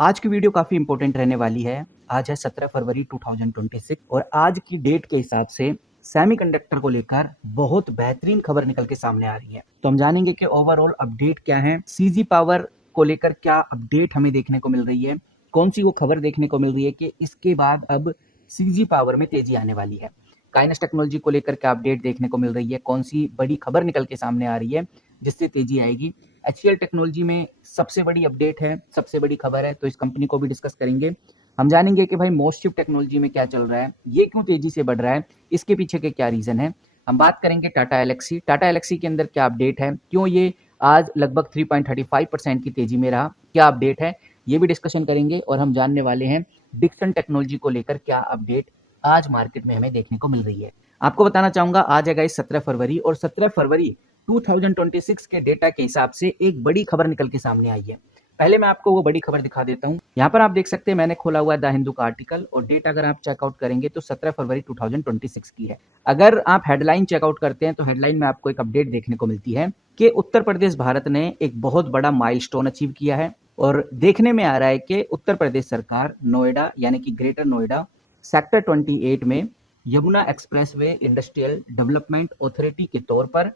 आज की वीडियो काफ़ी इंपॉर्टेंट रहने वाली है। आज है 17 फरवरी 2026 और आज की डेट के हिसाब से सेमीकंडक्टर को लेकर बहुत बेहतरीन खबर निकल के सामने आ रही है। तो हम जानेंगे कि ओवरऑल अपडेट क्या है, सीजी पावर को लेकर क्या अपडेट हमें देखने को मिल रही है, कौन सी वो खबर देखने को मिल रही है कि इसके बाद अब सीजी पावर में तेजी आने वाली है। काइनेस टेक्नोलॉजी को लेकर क्या अपडेट देखने को मिल रही है, कौन सी बड़ी खबर निकल के सामने आ रही है जिससे तेजी आएगी। एचसीएल टेक्नोलॉजी में सबसे बड़ी अपडेट है, सबसे बड़ी खबर है, तो इस कंपनी को भी डिस्कस करेंगे। हम जानेंगे कि भाई मोस्टशिप टेक्नोलॉजी में क्या चल रहा है, ये क्यों तेजी से बढ़ रहा है, इसके पीछे के क्या रीजन है। हम बात करेंगे टाटा एलेक्सी, टाटा एलेक्सी के अंदर क्या अपडेट है, क्यों ये आज लगभग 3.35% की तेजी में रहा, क्या अपडेट है, ये भी डिस्कशन करेंगे। और हम जानने वाले हैं डिक्सन टेक्नोलॉजी को लेकर क्या अपडेट आज मार्केट में हमें देखने को मिल रही है। आपको बताना चाहूंगा आज है गाइस 17 फरवरी और 17 फरवरी 2026 के डेटा के हिसाब से एक बड़ी खबर निकल के सामने आई है। पहले मैं आपको वो बड़ी खबर दिखा देता हूँ। यहाँ पर आप देख सकते हैं मैंने खोला हुआ द हिंदू का आर्टिकल और डेट अगर आप चेकआउट करेंगे तो 17 फरवरी 2026 की है। अगर आप हेडलाइन चेकआउट करते हैं तो हेडलाइन में आपको एक अपडेट देखने को मिलती है कि उत्तर प्रदेश भारत ने एक बहुत बड़ा माइलस्टोन अचीव किया है और देखने में आ रहा है कि उत्तर प्रदेश सरकार नोएडा यानी कि ग्रेटर नोएडा सेक्टर 28 में Yamuna expressway industrial development authority के तौर पर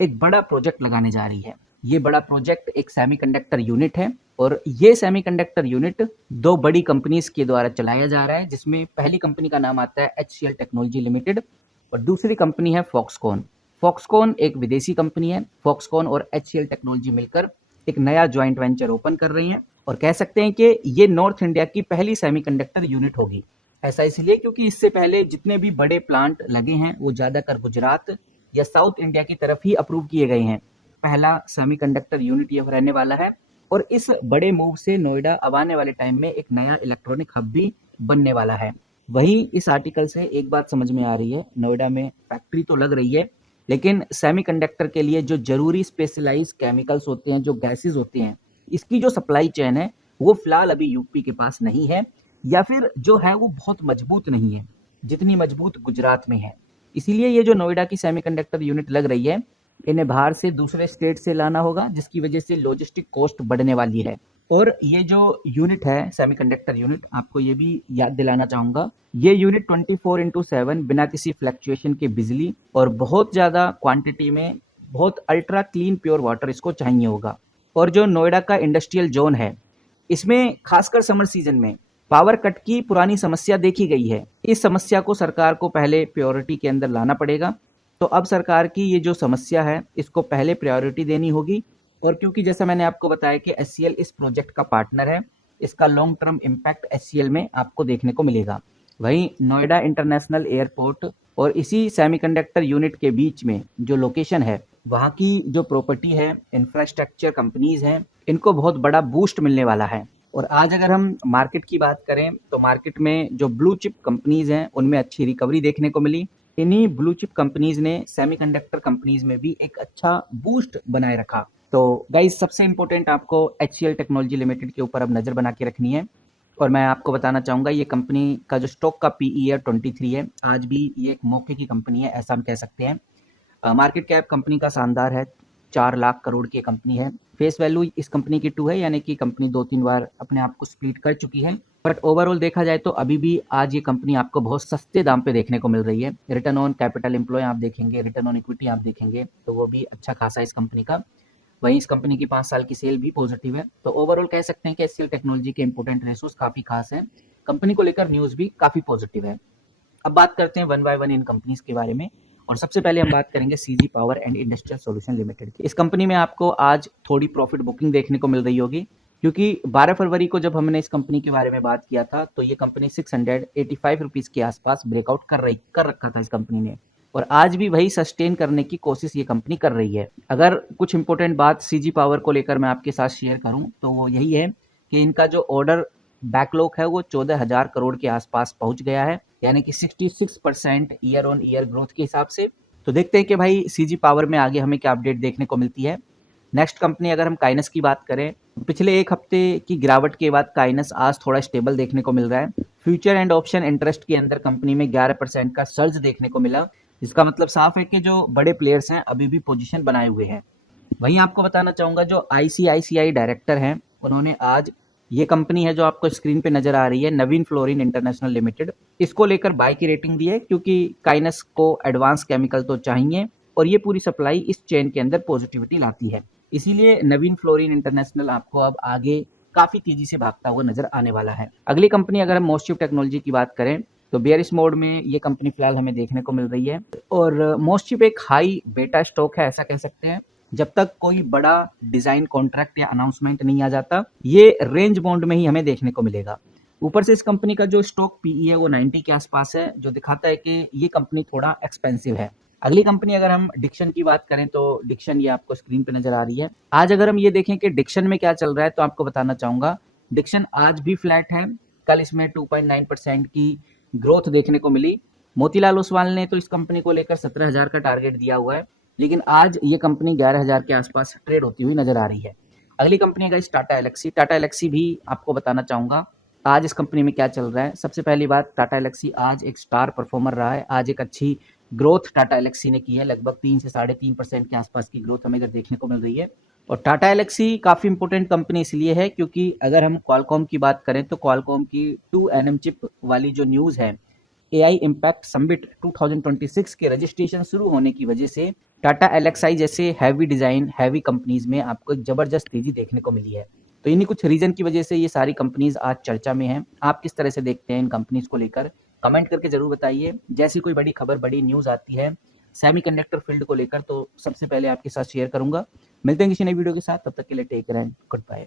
एक बड़ा प्रोजेक्ट लगाने जा रही है। ये बड़ा प्रोजेक्ट एक सेमीकंडक्टर यूनिट है और ये सेमीकंडक्टर यूनिट दो बड़ी कंपनीज के द्वारा चलाया जा रहा है, जिसमें पहली कंपनी का नाम आता है एचसीएल टेक्नोलॉजी लिमिटेड और दूसरी कंपनी है फॉक्सकॉन। फॉक्सकॉन एक विदेशी कंपनी है। फॉक्सकॉन और एचसीएल टेक्नोलॉजी मिलकर एक नया ज्वाइंट वेंचर ओपन कर रही हैं और कह सकते हैं कि ये नॉर्थ इंडिया की पहली सेमीकंडक्टर यूनिट होगी। ऐसा इसलिए क्योंकि इससे पहले जितने भी बड़े प्लांट लगे हैं वो ज्यादातर गुजरात या साउथ इंडिया की तरफ ही अप्रूव किए गए हैं। पहला सेमीकंडक्टर यूनिट ये रहने वाला है और इस बड़े मूव से नोएडा अब आने वाले टाइम में एक नया इलेक्ट्रॉनिक हब भी बनने वाला है। वही इस आर्टिकल से एक बात समझ में आ रही है, नोएडा में फैक्ट्री तो लग रही है लेकिन सेमीकंडक्टर के लिए जो जरूरी स्पेशलाइज केमिकल्स होते हैं, जो गैसेज होते हैं, इसकी जो सप्लाई चेन है वो फिलहाल अभी यूपी के पास नहीं है या फिर जो है वो बहुत मजबूत नहीं है जितनी मजबूत गुजरात में है। इसीलिए ये जो नोएडा की सेमीकंडक्टर यूनिट लग रही है इन्हें बाहर से दूसरे स्टेट से लाना होगा, जिसकी वजह से लॉजिस्टिक कॉस्ट बढ़ने वाली है। और ये जो यूनिट है सेमीकंडक्टर यूनिट, आपको ये भी याद दिलाना चाहूंगा, ये यूनिट 24/7 बिना किसी फ्लक्चुएशन के बिजली और बहुत ज्यादा क्वांटिटी में बहुत अल्ट्रा क्लीन प्योर वाटर इसको चाहिए होगा। और जो नोएडा का इंडस्ट्रियल जोन है इसमें खासकर समर सीजन में पावर कट की पुरानी समस्या देखी गई है। इस समस्या को सरकार को पहले प्रायोरिटी के अंदर लाना पड़ेगा। तो अब सरकार की ये जो समस्या है इसको पहले प्रायोरिटी देनी होगी। और क्योंकि जैसा मैंने आपको बताया कि एचसीएल इस प्रोजेक्ट का पार्टनर है, इसका लॉन्ग टर्म इम्पैक्ट एचसीएल में आपको देखने को मिलेगा। वहीं नोएडा इंटरनेशनल एयरपोर्ट और इसी सेमीकंडक्टर यूनिट के बीच में जो लोकेशन है, वहाँ की जो प्रॉपर्टी है, इंफ्रास्ट्रक्चर कंपनीज हैं, इनको बहुत बड़ा बूस्ट मिलने वाला है। और आज अगर हम मार्केट की बात करें तो मार्केट में जो ब्लू चिप कंपनीज हैं उनमें अच्छी रिकवरी देखने को मिली। इन्हीं ब्लू चिप कंपनीज ने सेमीकंडक्टर कंपनीज में भी एक अच्छा बूस्ट बनाए रखा। तो गाइस सबसे इंपॉर्टेंट आपको एचसीएल टेक्नोलॉजी लिमिटेड के ऊपर अब नजर बना के रखनी है। और मैं आपको बताना चाहूंगा ये कंपनी का जो स्टॉक का पीई है 23 है। आज भी ये एक मौके की कंपनी है ऐसा हम कह सकते हैं। मार्केट कैप कंपनी का शानदार है, 4 लाख करोड़ की कंपनी है। फेस वैल्यू इस कंपनी की 2 है, यानी कि कंपनी 2-3 बार अपने आप को स्प्लिट कर चुकी है। बट ओवरऑल देखा जाए तो अभी भी आज ये कंपनी आपको बहुत सस्ते दाम पे देखने को मिल रही है। रिटर्न ऑन कैपिटल एम्प्लॉय आप देखेंगे, रिटर्न ऑन इक्विटी आप देखेंगे तो वो भी अच्छा खासा है इस कंपनी का। वहीं इस कंपनी की 5 साल की सेल भी पॉजिटिव है। तो ओवरऑल कह सकते हैं कि एचसीएल टेक्नोलॉजी के इंपोर्टेंट रेसोर्स काफी खास है। कंपनी को लेकर न्यूज भी काफी पॉजिटिव है। अब बात करते हैं one by one in companies के बारे में। और सबसे पहले हम बात करेंगे CG power and industrial solution limited की। इस कंपनी में आपको आज थोड़ी प्रॉफिट बुकिंग देखने को मिल रही होगी, क्योंकि 12 फरवरी को जब हमने इस कंपनी के बारे में बात किया था तो ये कंपनी 685 रुपीज के आसपास ब्रेकआउट कर रखा था इस कंपनी ने। और आज भी वही सस्टेन करने की कोशिश ये कंपनी कर रही है। अगर कुछ इंपॉर्टेंट बात सीजी पावर को लेकर मैं आपके साथ शेयर करूं तो वो यही है कि इनका जो ऑर्डर बैकलॉग है वो 14,000 करोड़ के आसपास पहुंच गया है, यानी कि 66% ईयर ऑन ईयर ग्रोथ के हिसाब से। तो देखते हैं कि भाई सीजी पावर में आगे हमें क्या अपडेट देखने को मिलती है। नेक्स्ट कंपनी अगर हम काइनस की बात करें, पिछले एक हफ्ते की गिरावट के बाद काइनस आज थोड़ा स्टेबल देखने को मिल रहा है। फ्यूचर एंड ऑप्शन इंटरेस्ट के अंदर कंपनी में 11% का सर्ज देखने को मिला। इसका मतलब साफ है कि जो बड़े प्लेयर्स हैं अभी भी पोजीशन बनाए हुए हैं। वहीं आपको बताना चाहूंगा जो आईसीआईसीआई डायरेक्टर हैं उन्होंने आज ये कंपनी है जो आपको स्क्रीन पे नजर आ रही है, नवीन फ्लोरिन इंटरनेशनल लिमिटेड। इसको लेकर बाय की रेटिंग दी है क्योंकि काइनस को एडवांस केमिकल तो चाहिए और ये पूरी सप्लाई इस चेन के अंदर पॉजिटिविटी लाती है। इसीलिए नवीन फ्लोरिन इंटरनेशनल आपको अब आगे काफी तेजी से भागता हुआ नजर आने वाला है। अगली कंपनी अगर हम मोस्टशिप टेक्नोलॉजी की बात करें तो बेयरिश मोड में ये कंपनी फिलहाल हमें देखने को मिल रही है और मोस्टशिप एक हाई बेटा स्टॉक है, ऐसा कह सकते हैं। जब तक कोई बड़ा डिजाइन कॉन्ट्रैक्ट या अनाउंसमेंट नहीं आ जाता, ये रेंज बाउंड में ही हमें देखने को मिलेगा। ऊपर से इस कंपनी का जो स्टॉक पीई है वो 90 के आसपास है, जो दिखाता है कि ये कंपनी थोड़ा एक्सपेंसिव है। अगली कंपनी अगर हम डिक्शन की बात करें तो डिक्शन ये आपको स्क्रीन पे नजर आ रही है। आज अगर हम ये देखें कि डिक्शन में क्या चल रहा है तो आपको बताना चाहूंगा, डिक्शन आज भी फ्लैट है। कल इसमें 2.9% की ग्रोथ देखने को मिली। मोतीलाल ओसवाल ने तो इस कंपनी को लेकर 17,000 का टारगेट दिया हुआ है, लेकिन आज ये कंपनी 11,000 के आसपास ट्रेड होती हुई नजर आ रही है। अगली कंपनी है टाटा एलेक्सी। टाटा एलेक्सी भी आपको बताना चाहूंगा आज इस कंपनी में क्या चल रहा है। सबसे पहली बात, टाटा एलेक्सी आज एक स्टार परफॉर्मर रहा है। आज एक अच्छी ग्रोथ टाटा एलेक्सी ने की है, लगभग 3 से 3.5% के आसपास की ग्रोथ हमें इधर देखने को मिल रही है। और टाटा एलेक्सी काफी इंपॉर्टेंट कंपनी इसलिए है क्योंकि अगर हम क्वालकॉम की बात करें तो क्वालकॉम की 2nm चिप वाली जो न्यूज है, एआई इम्पैक्ट समिट 2026 के रजिस्ट्रेशन शुरू होने की वजह से टाटा एलेक्साई जैसे हैवी डिजाइन हैवी कंपनीज में आपको एक जबरदस्त तेजी देखने को मिली है। तो इन्हीं कुछ रीजन की वजह से ये सारी कंपनीज आज चर्चा में हैं। आप किस तरह से देखते हैं इन कंपनीज को लेकर, कमेंट करके जरूर बताइए। जैसी कोई बड़ी खबर बड़ी न्यूज आती है सेमीकंडक्टर फील्ड को लेकर तो सबसे पहले आपके साथ शेयर करूंगा। मिलते हैं किसी नई वीडियो के साथ, तब तक के लिए take care and good bye.